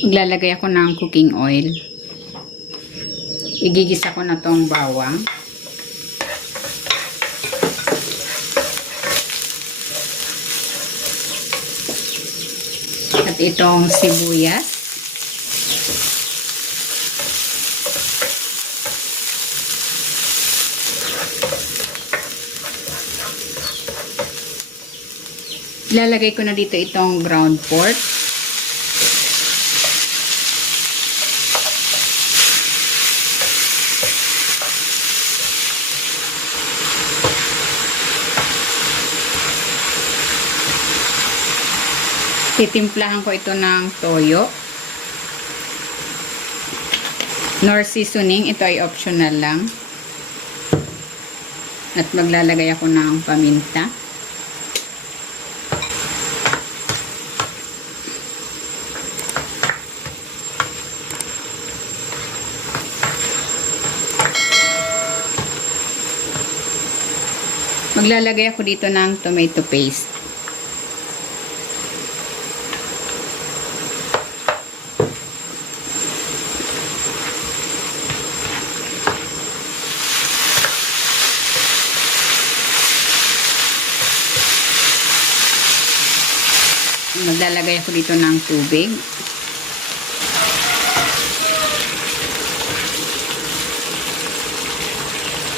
Maglalagay ako ng cooking oil. Igigisa ko na tong bawang. At itong sibuyas. Ilalagay ko na dito itong ground pork. Titimplahan ko ito ng toyo. Nor seasoning, ito ay optional lang. At maglalagay ako ng paminta. Maglalagay ako dito ng tomato paste. Maglalagay ako dito ng tubig.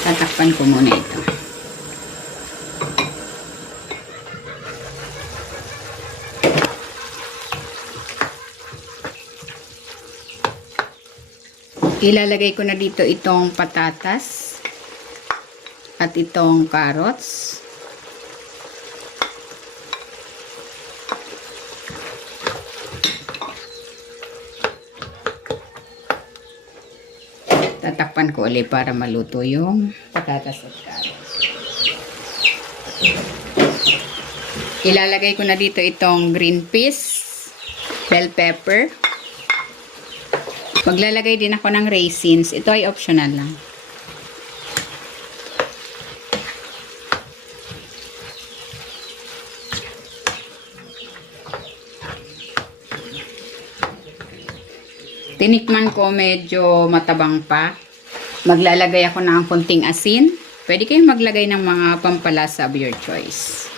Tatakpan ko muna ito. Ilalagay ko na dito itong patatas at itong carrots. Tatakpan ko ulit para maluto yung patatas at carrots. Ilalagay ko na dito itong green peas, bell pepper. Maglalagay din ako ng raisins. Ito ay optional lang. Tinikman ko medyo matabang pa. Maglalagay ako ng konting asin. Pwede kayong maglagay ng mga pampalasa of your choice.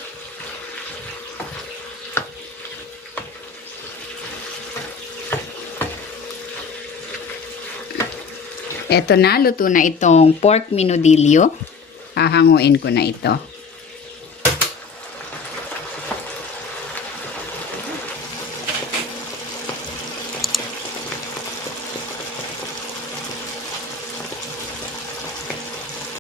Eto na, luto na itong pork minudillo. Hahanguin ko na ito.